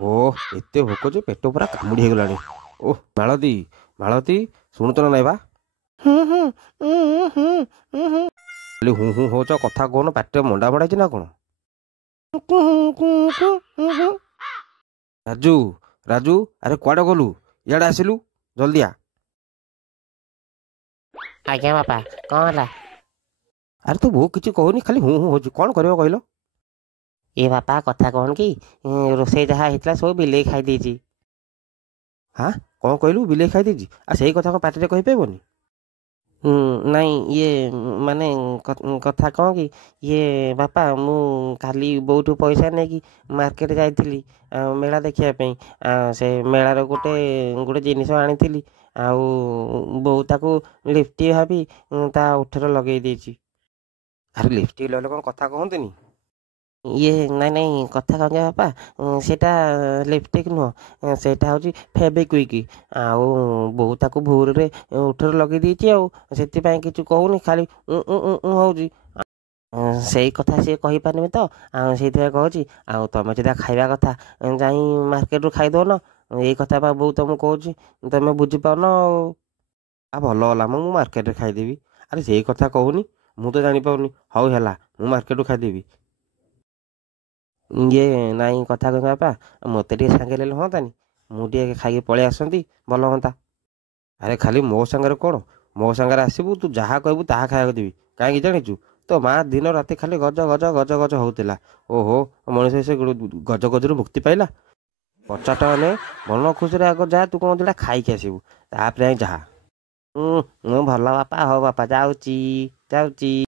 ଓଃ ଏତେ ଭୋକ ଯେ ପେଟ ପୁରା କାମୁଡ଼ି ହେଇଗଲାଣି। ଓଃ ମାଳତୀ, ମାଳତୀ ଶୁଣୁଛ ନା ନାଇଁ ବା? ହୁଁ ହୁଁ ହୁଁ ହୁଁ ଖାଲି ହୁଁ ହୁଁ ହଉଛ, କଥା କହୁନ, ପାଟିରେ ମଣ୍ଡା ମଡ଼ା ହେଇଛି ନା କଣ? ହୁଁ। ରାଜୁ, ରାଜୁ ଆରେ କୁଆଡ଼େ ଗଲୁ? ଇଆଡ଼େ ଆସିଲୁ ଜଲ୍ଦି ଆ। ଆଜ୍ଞା ବାପା, କ'ଣ ହେଲା? ଆରେ ତୁ ବୋଉ କିଛି କହୁନି, ଖାଲି ହୁଁ ହୁଁ ହଉଛି, କ'ଣ କରିବ କହିଲ? ଏ ବାପା କଥା କ'ଣ କି, ରୋଷେଇ ଯାହା ହେଇଥିଲା ସବୁ ବିଲେଇ ଖାଇ ଦେଇଛି। ହାଁ କ'ଣ କହିଲୁ? ବିଲେଇ ଖାଇ ଦେଇଛି? ଆଉ ସେଇ କଥା କ'ଣ ପାଟିରେ କହିପାରିବନି? ନାଇଁ ଇଏ ମାନେ କଥା କ'ଣ କି, ଇଏ ବାପା ମୁଁ କାଲି ବୋଉଠୁ ପଇସା ନେଇକି ମାର୍କେଟ ଯାଇଥିଲି ମେଳା ଦେଖିବା ପାଇଁ। ସେ ମେଳାର ଗୋଟେ ଗୋଟେ ଜିନିଷ ଆଣିଥିଲି। ଆଉ ବୋଉ ତାକୁ ଲିପଷ୍ଟିକ୍ ଭାବି ତା ଓଠରେ ଲଗେଇ ଦେଇଛି। ଆରେ ଲିପଷ୍ଟିକ୍ ଲଗାଇଲେ କ'ଣ କଥା କହନ୍ତିନି? ଇଏ ନାଇଁ ନାଇଁ କଥା କ'ଣ କି ବାପା, ସେଇଟା ଲିପଷ୍ଟିକ୍ ନୁହଁ, ସେଇଟା ହେଉଛି ଫେବିକ୍ୱିକ୍। ଆଉ ବୋଉ ତାକୁ ଭୁଲରେ ଓଠରେ ଲଗେଇ ଦେଇଛି, ଆଉ ସେଥିପାଇଁ କିଛି କହୁନି, ଖାଲି ହେଉଛି। ସେଇ କଥା ସିଏ କହିପାରିନି ତ, ଆଉ ସେଇଥିପାଇଁ କହୁଛି। ଆଉ ତମେ ଯଦି ଖାଇବା କଥା ଯାଇ ମାର୍କେଟରୁ ଖାଇଦଉନ। ଏଇ କଥା ବା ବୋଉ ତମକୁ କହୁଛି, ତମେ ବୁଝିପାରୁନ ଆଉ। ଆଉ ଭଲ ହେଲା ମ, ମୁଁ ମାର୍କେଟରେ ଖାଇଦେବି। ଆରେ ସେଇ କଥା କହୁନି, ମୁଁ ତ ଜାଣିପାରୁନି। ହଉ ହେଲା, ମୁଁ ମାର୍କେଟରୁ ଖାଇଦେବି। ଇଏ ନାଇଁ କଥା କହିବା ବାପା, ମୋତେ ଟିକେ ସାଙ୍ଗରେ ହେଲେ ହୁଅନ୍ତାନି, ମୁଁ ଟିକେ ଖାଇକି ପଳେଇ ଆସନ୍ତି, ଭଲ ହୁଅନ୍ତା। ଆରେ ଖାଲି ମୋ ସାଙ୍ଗରେ କ'ଣ? ମୋ ସାଙ୍ଗରେ ଆସିବୁ, ତୁ ଯାହା କହିବୁ ତାହା ଖାଇବାକୁ ଦେବି। କାହିଁକି ଜାଣିଛୁ? ତୋ ମା ଦିନ ରାତି ଖାଲି ଗଜ ଗଜ ଗଜ ଗଜ ହଉଥିଲା। ଓହୋ, ମଣିଷ ସେ ଗଜ ଗଜରୁ ମୁକ୍ତି ପାଇଲା। 50 ଟଙ୍କା ନେ, ମନ ଖୁସିରେ ଆଗ ଯା, ତୁ କ'ଣ ଦିଟା ଖାଇକି ଆସିବୁ, ତାପରେ ଯାଇ ଯାହା। ମୁଁ ଭଲ ବାପା, ହଉ ବାପା, ଯାଉଛି ଯାଉଛି।